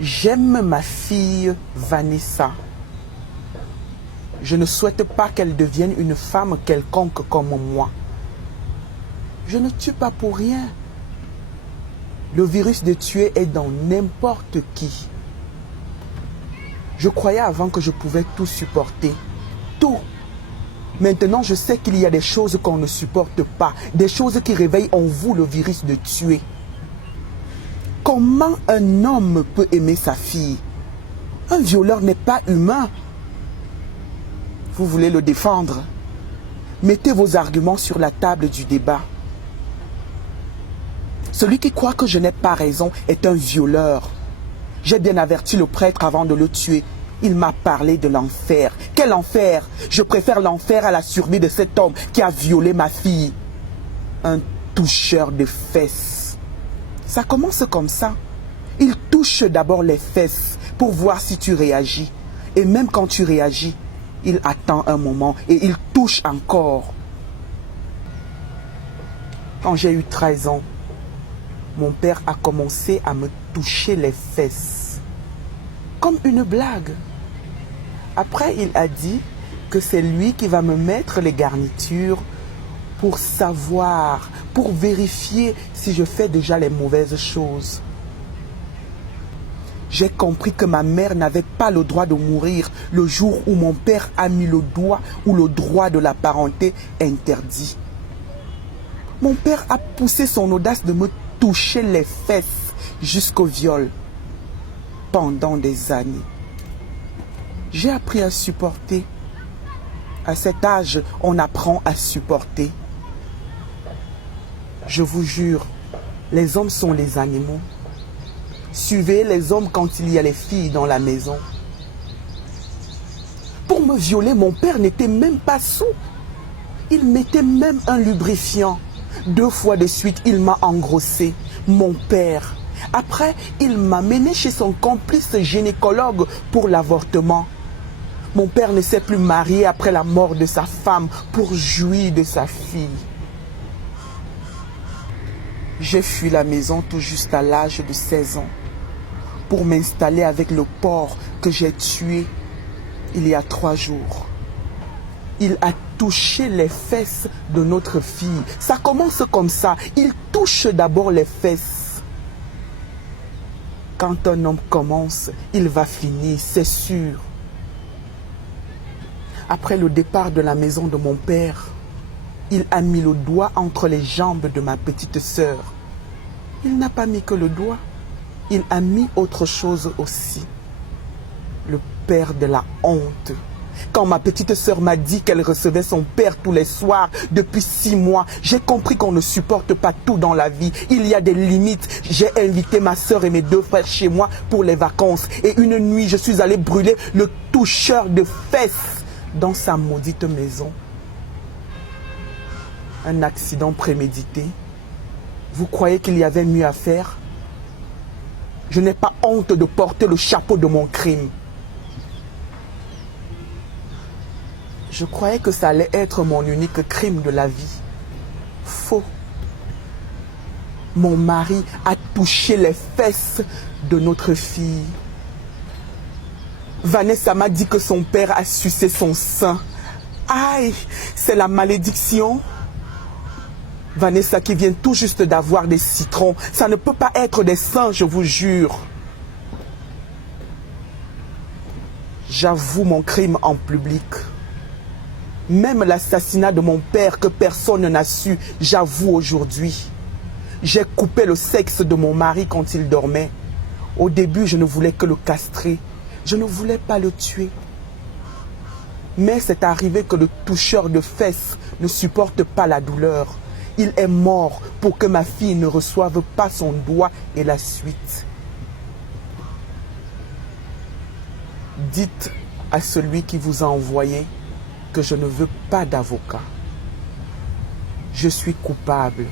J'aime ma fille Vanessa. Je ne souhaite pas qu'elle devienne une femme quelconque comme moi. Je ne tue pas pour rien. Le virus de tuer est dans n'importe qui. Je croyais avant que je pouvais tout supporter. Tout. Maintenant, je sais qu'il y a des choses qu'on ne supporte pas. Des choses qui réveillent en vous le virus de tuer. Comment un homme peut aimer sa fille? Un violeur n'est pas humain. Vous voulez le défendre? Mettez vos arguments sur la table du débat. Celui qui croit que je n'ai pas raison est un violeur. J'ai bien averti le prêtre avant de le tuer. Il m'a parlé de l'enfer. Quel enfer? Je préfère l'enfer à la survie de cet homme qui a violé ma fille. Un toucheur de fesses. Ça commence comme ça. Il touche d'abord les fesses pour voir si tu réagis. Et même quand tu réagis, il attend un moment et il touche encore. Quand j'ai eu 13 ans, mon père a commencé à me toucher les fesses. Comme une blague. Après, il a dit que c'est lui qui va me mettre les garnitures pour savoir, pour vérifier si je fais déjà les mauvaises choses. J'ai compris que ma mère n'avait pas le droit de mourir le jour où mon père a mis le doigt où le droit de la parenté interdit. Mon père a poussé son audace de me toucher les fesses jusqu'au viol pendant des années. J'ai appris à supporter. À cet âge, on apprend à supporter. Je vous jure, les hommes sont les animaux. Suivez les hommes quand il y a les filles dans la maison. Pour me violer, mon père n'était même pas saoul. Il mettait même un lubrifiant. 2 fois de suite, il m'a engrossé. Mon père. Après, il m'a mené chez son complice gynécologue pour l'avortement. Mon père ne s'est plus marié après la mort de sa femme pour jouir de sa fille. J'ai fui la maison tout juste à l'âge de 16 ans pour m'installer avec le porc que j'ai tué il y a 3 jours. Il a touché les fesses de notre fille. Ça commence comme ça. Il touche d'abord les fesses. Quand un homme commence, il va finir, c'est sûr. Après le départ de la maison de mon père, il a mis le doigt entre les jambes de ma petite sœur. Il n'a pas mis que le doigt. Il a mis autre chose aussi. Le père de la honte. Quand ma petite sœur m'a dit qu'elle recevait son père tous les soirs depuis 6 mois, j'ai compris qu'on ne supporte pas tout dans la vie. Il y a des limites. J'ai invité ma sœur et mes 2 frères chez moi pour les vacances. Et une nuit, je suis allé brûler le toucheur de fesses dans sa maudite maison. Un accident prémédité. Vous croyez qu'il y avait mieux à faire? Je n'ai pas honte de porter le chapeau de mon crime. Je croyais que ça allait être mon unique crime de la vie. Faux. Mon mari a touché les fesses de notre fille. Vanessa m'a dit que son père a sucé son sein. Aïe, c'est la malédiction. Vanessa qui vient tout juste d'avoir des citrons. Ça ne peut pas être des seins, je vous jure. J'avoue mon crime en public. Même l'assassinat de mon père que personne n'a su, j'avoue aujourd'hui. J'ai coupé le sexe de mon mari quand il dormait. Au début, je ne voulais que le castrer. Je ne voulais pas le tuer. Mais c'est arrivé que le toucheur de fesses ne supporte pas la douleur. Il est mort pour que ma fille ne reçoive pas son doigt et la suite. Dites à celui qui vous a envoyé que je ne veux pas d'avocat. Je suis coupable.